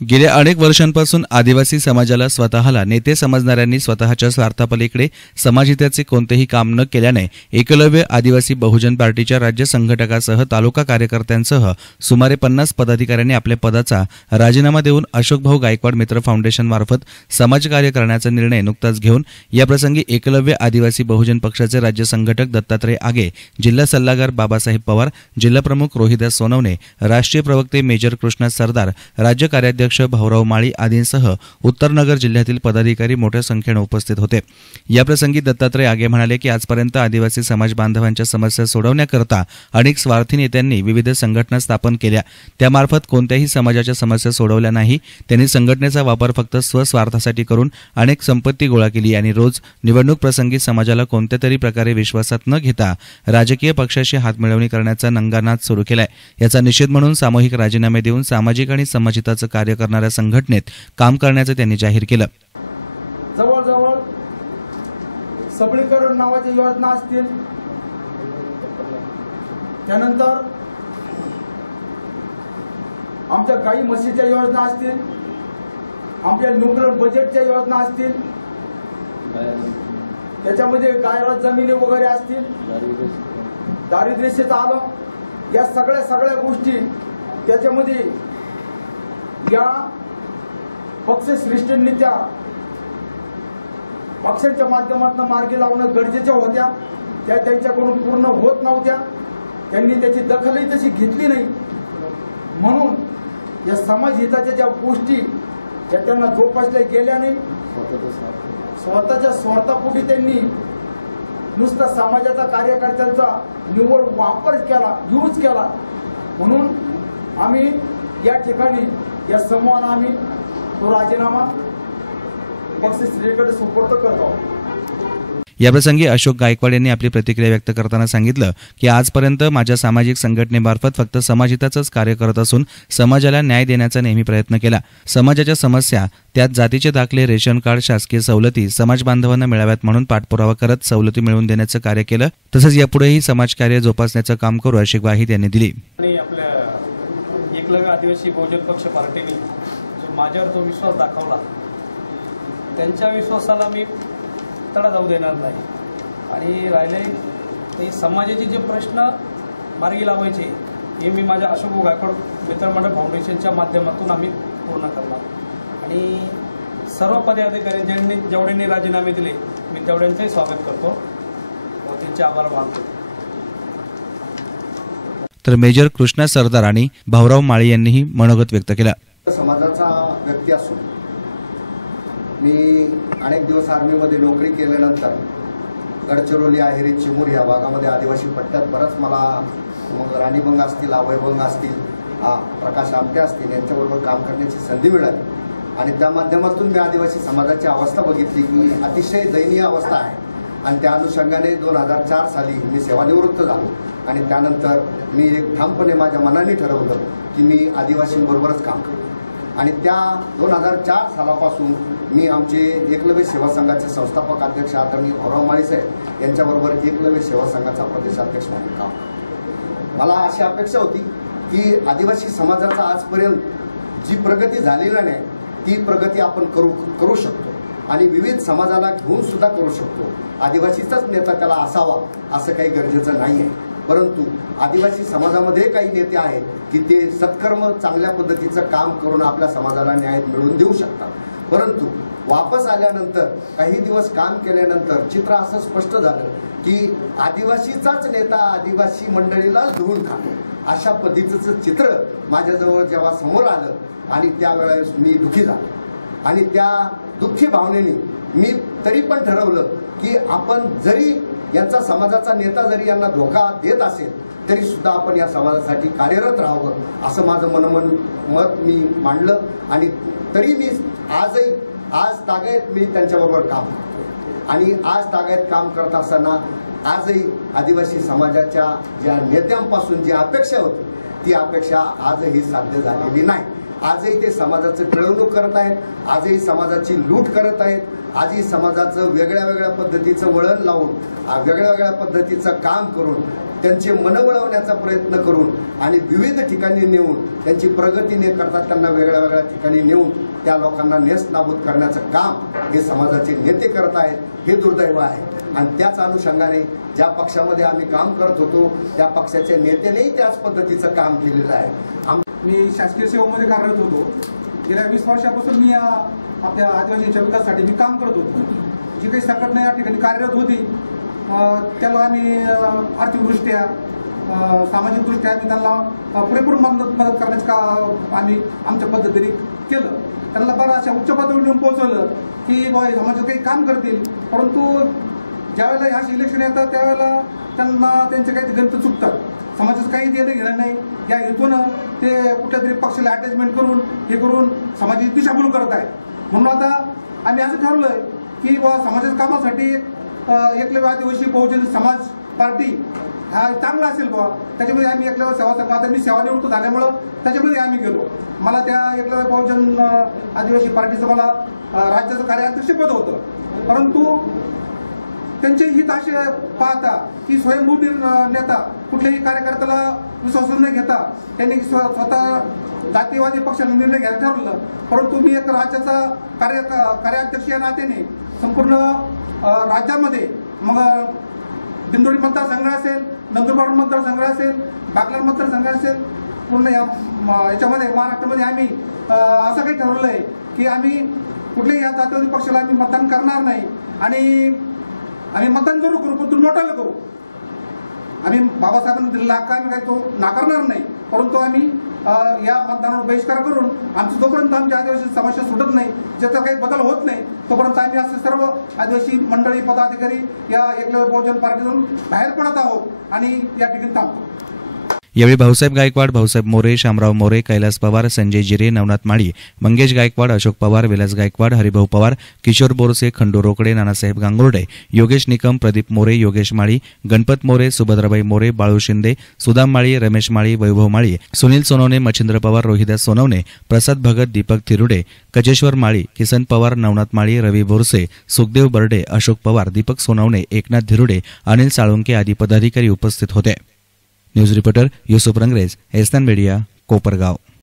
गेल्या अनेक वर्षांपासून आदिवासी समाजाला स्वतःला नेते समजणाऱ्यांनी स्वतःच्या स्वार्थापलीकडे समाजहिताचे कोणतेही काम न केल्याने एकलव्य आदिवासी बहुजन पार्टीच्या राज्य संघटकासह तालुका कार्यकर्त्यांसह सुमारे पन्नास पदाधिकाऱ्यांनी आपल्या पदाचा राजीनामा देऊन अशोकभाऊ गायकवाड मित्र फाउंडेशन मार्फत समाजकार्य करण्याचा निर्णय नुकताच घेऊन याप्रसंगी एकलव्य आदिवासी बहुजन पक्षाचे राज्य संघटक दत्तात्रय आगे जिल्हा सल्लागार बाबासाहेब पवार जिल्हाप्रमुख रोहिदास सोनवणे राष्ट्रीय प्रवक्ते मेजर कृष्णा सरदार राज्य कार्याध्यक्ष अध्यक्ष भाऊराव माळी आदींसह उत्तरनगर जिल्ह्यातील पदाधिकारी मोठ्या संख्येनं उपस्थित होते. याप्रसंगी दत्तात्रय आगे म्हणाले की आजपर्यंत आदिवासी समाज बांधवांच्या समस्या सोडवण्याकरता अनेक स्वार्थी नेत्यांनी विविध संघटना स्थापन केल्या. त्यामार्फत कोणत्याही समाजाच्या समस्या सोडवल्या नाही. त्यांनी संघटनेचा वापर फक्त स्वस्वार्थासाठी करून अनेक संपत्ती गोळा केली आणि रोज निवडणूक प्रसंगी समाजाला कोणत्या तरी प्रकारे विश्वासात न घेता राजकीय पक्षाशी हातमिळवणी करण्याचा नंगानाद सुरू केलाय. याचा निषेध म्हणून सामूहिक राजीनामे देऊन सामाजिक आणि समाजिताचं कार्य करणाऱ्या संघटनेत काम करण्याचं त्यांनी जाहीर केलं. जवळजवळ सबळीकरण नावाच्या योजना असतील. त्यानंतर आमच्या गाई म्हशीच्या योजना असतील. आमच्या न्यूक्लिअर बजेटच्या योजना असतील. त्याच्यामध्ये गायरात जमिनी वगैरे असतील. दारिद्र्यसेचं आलं. या सगळ्या सगळ्या गोष्टी त्याच्यामध्ये या पक्षश्रेष्ठींनी त्या पक्षाच्या माध्यमातून मार्गी लावणं गरजेच्या होत्या. त्या त्यांच्याकडून पूर्ण होत नव्हत्या. त्यांनी त्याची दखलही तशी घेतली नाही. म्हणून या समाज हिताच्या ज्या गोष्टी त्या त्यांना जोपासल्या गेल्या नाही. स्वतःच्या स्वार्थापोटी त्यांनी नुसता समाजाचा कार्यकर्त्यांचा निवड वापर केला यूज केला. म्हणून आम्ही या ठिकाणी या समूहानं आम्ही तो राजीनामा पक्ष श्रीकडे सुपूर्द करत. याप्रसंगी अशोक गायकवाड यांनी आपली प्रतिक्रिया व्यक्त करताना सांगितलं की आजपर्यंत माझ्या सामाजिक संघटनेमार्फत फक्त समाजहिताचंच कार्य करत असून समाजाला न्याय देण्याचा नेहमी प्रयत्न केला. समाजाच्या समस्या त्यात जातीचे दाखले रेशन कार्ड शासकीय सवलती समाज बांधवांना मिळाव्यात म्हणून पाठपुरावा करत सवलती मिळवून देण्याचं कार्य केलं. तसंच यापुढेही समाजकार्य जोपासण्याचं काम करू अशी ग्वाही त्यांनी दिली. आणि बहुजन पक्ष पार्टीने जो माझ्यावर जो विश्वास दाखवला त्यांच्या विश्वासाला मी तडा जाऊ देणार नाही. आणि राहिले ते समाजाचे जे प्रश्न मार्गी लावायचे हे मी माझ्या अशोक गायकवाड मित्रमंडळ फाउंडेशनच्या माध्यमातून आम्ही पूर्ण करणार. आणि सर्व पदाधिकारी ज्यांनी जेवढ्यांनी राजीनामे दिले मी तेवढ्यांचंही स्वागत करतो. व त्यांचे आभार मानतो. तर मेजर कृष्णा सरदार आणि भाऊराव माळी यांनीही मनोगत व्यक्त केलं. समाजाचा व्यक्ती असून मी अनेक दिवस आर्मीमध्ये नोकरी केल्यानंतर गडचिरोली आहेरी चिमूर या भागामध्ये आदिवासी पट्ट्यात बरंच मला मग राणीभंग असतील अभयभंग असतील आ, प्रकाश आमटे असतील यांच्याबरोबर काम करण्याची संधी मिळाली. आणि त्या माध्यमातून मी आदिवासी समाजाची अवस्था बघितली की अतिशय दयनीय अवस्था आहे. आणि त्या अनुषंगाने दोन हजार चार साली मी सेवानिवृत्त झालो. आणि त्यानंतर मी एक ठामपणे माझ्या मनाने ठरवलं की मी आदिवासींबरोबरच काम करू आणि त्या दोन हजार चार सालापासून मी आमचे एकलव्य सेवा संघाचे संस्थापक अध्यक्ष आदरणीय भाऊराव माळी साहेब यांच्याबरोबर एकलव्य सेवा संघाचा प्रदेशाध्यक्ष म्हणून काम मला अशी अपेक्षा होती की आदिवासी समाजाचा आजपर्यंत जी प्रगती झालेली नाही ती प्रगती आपण करू करू शकतो. आणि विविध समाजाला घेऊन सुद्धा करू शकतो. आदिवासीचाच नेता त्याला असावा असं काही गरजेचं नाही आहे परंतु आदिवासी समाजामध्ये काही नेते आहेत की ते सत्कर्म चांगल्या पद्धतीचं काम करून आपल्या समाजाला न्याय मिळवून देऊ शकतात. परंतु वापस आल्यानंतर काही दिवस काम केल्यानंतर चित्र असं स्पष्ट झालं की आदिवासीचाच नेता आदिवासी मंडळीला धुवून खातो. अशा पद्धतीचं चित्र माझ्याजवळ जेव्हा समोर आलं आणि त्यावेळेस मी दुखी झालो. आणि त्या दुःखी भावनेने मी तरी पण ठरवलं की आपण जरी यांचा समाजाचा नेता जरी यांना धोका देत असेल तरी सुद्धा आपण या समाजासाठी कार्यरत राहावं असं माझं मनमन मत मी मांडलं. आणि तरी मी आजही आज तागायत मी त्यांच्याबरोबर काम करतो. आणि आज तागायत काम करत असताना आजही आदिवासी समाजाच्या ज्या नेत्यांपासून जी अपेक्षा होती ती अपेक्षा आजही साध्य झालेली नाही. आजही ते समाजाचं पिळवणूक करत आहेत आजही समाजाची लूट करत आहेत आजही समाजाचं वेगळ्या वेगळ्या पद्धतीचं वळण लावून वेगळ्या वेगळ्या पद्धतीचं काम करून त्यांचे मन वळवण्याचा प्रयत्न करून आणि विविध ठिकाणी नेऊन त्यांची प्रगती ने करतात त्यांना वेगळ्या वेगळ्या ठिकाणी नेऊन त्या लोकांना नेस नाबूद करण्याचं काम हे समाजाचे नेते करत आहेत हे दुर्दैव आहे. आणि त्याच अनुषंगाने ज्या पक्षामध्ये आम्ही काम करत होतो त्या पक्षाच्या नेत्यानेही त्याच पद्धतीचं काम केलेलं आहे. आम मी शासकीय सेवेमध्ये कार्यरत होतो. गेल्या वीस वर्षापासून मी या आपल्या आदिवासींच्या विकासासाठी मी काम करत होतो. जी काही संघटना या ठिकाणी कार्यरत होती त्याला आम्ही आर्थिकदृष्ट्या सामाजिकदृष्ट्या आम्ही त्यांना पुरेपूर मदत मदत करण्याचं का आम्ही आमच्या पद्धतीने केलं. त्यांना बरं अशा उच्च पातळीवर येऊन पोहोचवलं की बॉय समाजात काही काम करतील परंतु ज्यावेळेला ह्या इलेक्शन येतात त्यावेळेला त्यांना त्यांचे काही गणित चुकतात. समाजाचं काही देणं घेणं नाही. या हेतूनं ते कुठल्या तरी पक्षाला अटॅचमेंट करून हे करून समाजाची दिशाभूल करत आहे. म्हणून आता आम्ही असं ठरवलंय की बा समाजाच्या कामासाठी अं, एकलव्य आदिवासी बहुजन समाज पार्टी हा चांगला असेल बुवा. त्याच्यामध्ये आम्ही एकलव्य सेवा संघ आता मी सेवानिवृत्त झाल्यामुळं त्याच्यामध्ये आम्ही गेलो. मला त्या एकलव्य बहुजन आदिवासी पार्टीचं मला राज्याचं कार्याध्यक्षपद होतं. परंतु त्यांचे हित असे पाहता की स्वयंभू नेता कुठल्याही कार्यकर्त्याला विश्वासात न घेता. त्यांनी स्व- स्वतः जातीवादी पक्षाने निर्णय घ्यायला ठरवलं. परंतु मी एक राज्याचा कार्य कार्याध्यक्ष या नात्याने संपूर्ण राज्यामध्ये मग दिंडोरी मतदारसंघ असेल नंदुरबार मतदारसंघ असेल बागलाण मतदारसंघ असेल पूर्ण या याच्यामध्ये महाराष्ट्रामध्ये आम्ही असं काही ठरवलं आहे की आम्ही कुठल्याही या जातीवादी पक्षाला आम्ही मतदान करणार नाही. आणि आम्ही मतदान जरूर करू पण तू नोटाला करू. आम्ही बाबासाहेबांनी दिलेला हक्क आम्ही काही तो नाकारणार नाही. परंतु आम्ही या मतदानावर बहिष्कार करून आमची जोपर्यंत आमच्या आदिवासी समस्या सुटत नाही ज्याचा काही बदल होत नाही तोपर्यंत आम्ही असे सर्व आदिवासी मंडळी पदाधिकारी या एकलव्य बहुजन पार्टीतून बाहेर पडत आहोत आणि या ठिकाणी थांबतो. यावेळी भाऊसाहेब गायकवाड भाऊसाहेब मोरे शामराव मोरे कैलास पवार संजय जिरे नवनाथ माळी मंगेश गायकवाड अशोक पवार विलास गायकवाड हरिभाऊ पवार किशोर बोरसे खंडू रोकडे नानासाहेब गांगुर्डे योगेश निकम प्रदीप मोरे योगेश माळी गणपत मोरे सुभद्राबाई मोरे बाळू शिंदे सुदाम माळी रमेश माळी वैभव माळी सुनील सोनवणे मच्छिंद्र पवार रोहिदास सोनवणे प्रसाद भगत दीपक थिरुडे कजेश्वर माळी किसन पवार नवनाथ माळी रवी बोरसे सुखदेव बर्डे अशोक पवार दीपक सोनवणे एकनाथ धिरुडे अनिल साळुंके आदी पदाधिकारी उपस्थित होते. न्यूज रिपोर्टर युसुफ रंगरेज एस्तान मीडिया कोपरगाव.